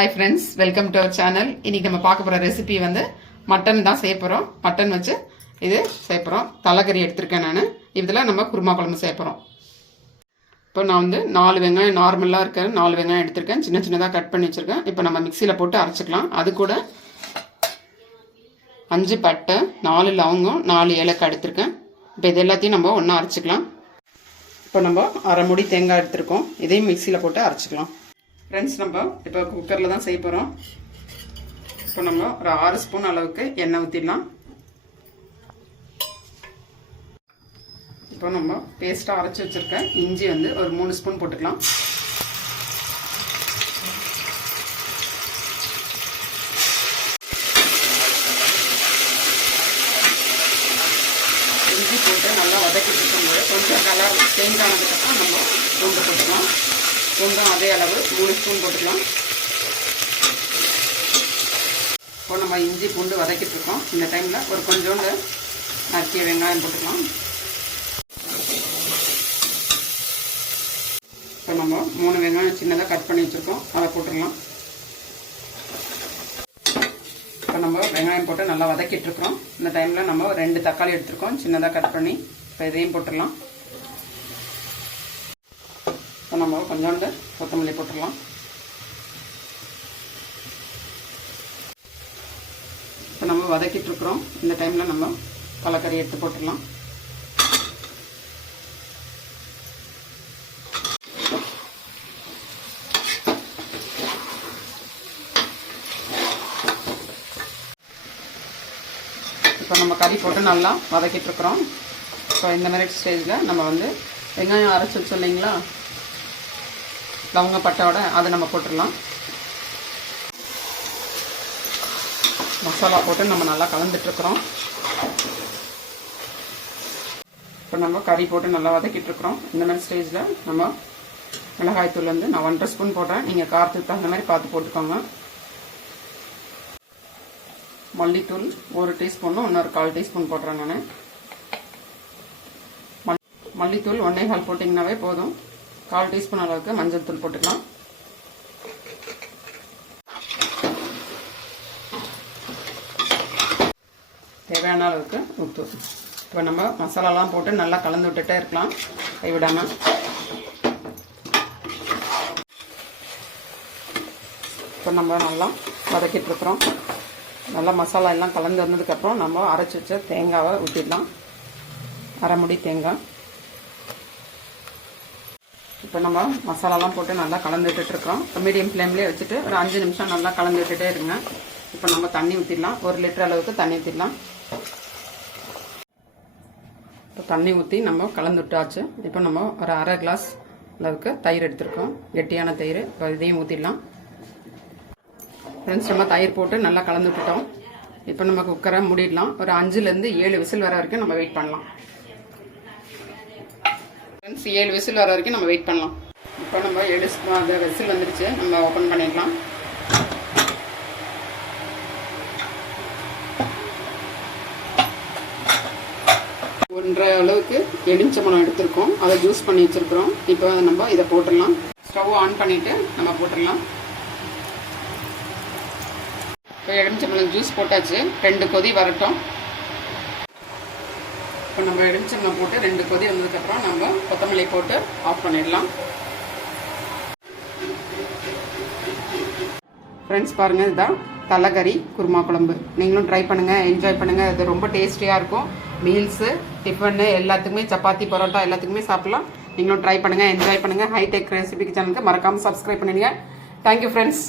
Hi friends, welcome to our channel. இன்னைக்கு நம்ம பார்க்க போகிற ரெசிபி வந்து மட்டன் தான் செய்ய போகிறோம். மட்டன் வச்சு இது செய்ய போகிறோம். தலைக்கறி எடுத்திருக்கேன் நான். இதில் நம்ம குருமா குழம்பு செய்ய போகிறோம். இப்போ நான் வந்து 4 வெங்காயம் நார்மலாக இருக்கிற 4 வெங்காயம் எடுத்திருக்கேன். சின்ன சின்னதாக கட் பண்ணி வச்சுருக்கேன். இப்போ நம்ம மிக்சியில் போட்டு அரைச்சிக்கலாம். அது கூட 5 பட்டை, 4 லவங்கம், 4 ஏலக்காய் எடுத்திருக்கேன். இப்போ இது எல்லாத்தையும் நம்ம ஒன்றா அரைச்சிக்கலாம். இப்போ நம்ம அரை மூடி தேங்காய் எடுத்திருக்கோம். இதையும் மிக்சியில் போட்டு அரைச்சிக்கலாம். ஃப்ரெண்ட்ஸ், நம்ம இப்போ குக்கரில் தான் செய்ய போகிறோம். இப்போ நம்ம ஒரு 6 ஸ்பூன் அளவுக்கு எண்ணெய் ஊற்றிடலாம். இப்போ நம்ம பேஸ்ட்டாக அரைச்சி வச்சுருக்க இஞ்சி வந்து ஒரு 3 ஸ்பூன் போட்டுக்கலாம். இஞ்சி போட்டு நல்லா வதக்கிட்டு இருக்கும்போது கொஞ்சம் கலர் சேஞ்ச் ஆனதுக்கப்புறம் நம்ம பூண்டு போட்டுக்கலாம். பூண்டும் அதே அளவு 3 ஸ்பூன் போட்டுக்கலாம். இப்போ நம்ம இஞ்சி பூண்டு வதக்கிட்டு இருக்கோம். இந்த டைமில் ஒரு கொஞ்சோண்டு நறுக்கிய வெங்காயம் போட்டுக்கலாம். இப்போ நம்ம 3 வெங்காயம் சின்னதாக கட் பண்ணி வச்சுருக்கோம், அதை போட்டுடலாம். இப்போ நம்ம வெங்காயம் போட்டு நல்லா வதக்கிட்டு இருக்கிறோம். இந்த டைமில் நம்ம 2 தக்காளி எடுத்துருக்கோம், சின்னதாக கட் பண்ணி. இப்போ இதையும் போட்டுடலாம். இப்போ நம்ம கொஞ்சோண்டு கொத்தமல்லி போட்டுடலாம். இப்போ நம்ம வதக்கிட்டு இருக்கிறோம். இந்த டைமில் நம்ம தலைக்கறி எடுத்து போட்டுடலாம். இப்போ நம்ம கறி போட்டு நல்லா வதக்கிட்டு இருக்கிறோம். இப்போ இந்த மாதிரி ஸ்டேஜில் நம்ம வந்து வெங்காயம் அரைச்சி வச்சோம் இல்லைங்களா, லவங்க பட்டோட, அதை நம்ம போட்டுடலாம். மசாலா போட்டு நம்ம நல்லா கலந்துட்டுருக்குறோம். இப்போ நம்ம கறி போட்டு நல்லா வதக்கிட்டுருக்குறோம். இந்த மாதிரி ஸ்டேஜில் நம்ம மிளகாய்த்தூள் வந்து நான் 1.5 ஸ்பூன் போடுறேன். நீங்கள் காரத்துக்கு தகுந்த மாதிரி பார்த்து போட்டுக்கோங்க. மல்லித்தூள் 1 டீஸ்பூனும் இன்னொரு 1/4 டீஸ்பூன் போடுறேன் நான். மல்லித்தூள் 1.25 போட்டிங்கனாவே போதும். 1/4 டீஸ்பூன் அளவுக்கு மஞ்சள் தூள் போட்டுக்கலாம். தேவையான அளவுக்கு உப்பு. இப்போ நம்ம மசாலாலாம் போட்டு நல்லா கலந்து விட்டுட்டே இருக்கலாம், கைவிடாமல். இப்போ நம்ம நல்லா வதக்கிட்டு இருக்கிறோம். நல்லா மசாலா எல்லாம் கலந்து வந்ததுக்கப்புறம் நம்ம அரைச்சி வச்ச தேங்காவை ஊற்றிடலாம். அரை மூடி தேங்காய். இப்போ நம்ம மசாலாலாம் போட்டு நல்லா கலந்து விட்டுட்டுருக்கோம். இப்போ மீடியம் ஃப்ளேம்லேயே வச்சுட்டு ஒரு 5 நிமிஷம் நல்லா கலந்து விட்டுட்டே இருங்க. இப்போ நம்ம தண்ணி ஊற்றிடலாம். 1 லிட்டர் அளவுக்கு தண்ணி ஊற்றிடலாம். இப்போ தண்ணி ஊற்றி நம்ம கலந்து விட்டாச்சு. இப்போ நம்ம ஒரு அரை கிளாஸ் அளவுக்கு தயிர் எடுத்துருக்கோம், கெட்டியான தயிர். இப்போ இதையும் ஊற்றிடலாம். ஃப்ரெண்ட்ஸ், நம்ம தயிர் போட்டு நல்லா கலந்து விட்டுட்டோம். இப்போ நம்ம குக்கரை மூடிடலாம். ஒரு 5லேருந்து 7 விசில் வர வரைக்கும் நம்ம வெயிட் பண்ணலாம். 7 விசில் வர வரைக்கும் நம்ம வெயிட் பண்ணலாம். இப்போ நம்ம 7 விசில் வந்துருச்சு, நம்ம ஓப்பன் பண்ணிடலாம். ஒன்றரை அளவுக்கு எலுமிச்சம்பழம் எடுத்திருக்கோம், அதை ஜூஸ் பண்ணி வச்சிருக்கிறோம். இப்போ நம்ம இதை போட்டுடலாம். ஸ்டவ் ஆன் பண்ணிட்டு நம்ம போட்டுடலாம். இப்போ எலுமிச்சம்பழம் ஜூஸ் போட்டாச்சு. 2 கொதி வரட்டும். இப்போ நம்ம எலுமிச்சம்பழம் போட்டு 2 கொதி வந்ததுக்கப்புறம் நம்ம கொத்தமல்லி போட்டு ஆஃப் பண்ணிடலாம். ஃப்ரெண்ட்ஸ், பாருங்கள், இதுதான் தலைக்கறி குருமா குழம்பு. நீங்களும் ட்ரை பண்ணுங்கள், என்ஜாய் பண்ணுங்கள். இது ரொம்ப டேஸ்டியாக இருக்கும். மீல்ஸு, டிஃபனு எல்லாத்துக்குமே, சப்பாத்தி, பரோட்டா எல்லாத்துக்குமே சாப்பிட்லாம். நீங்களும் ட்ரை பண்ணுங்கள், என்ஜாய் பண்ணுங்கள். ஹைடெக் ரெசிபி சேனலுக்கு மறக்காமல் சப்ஸ்கிரைப் பண்ணிடுங்க. Thank you friends.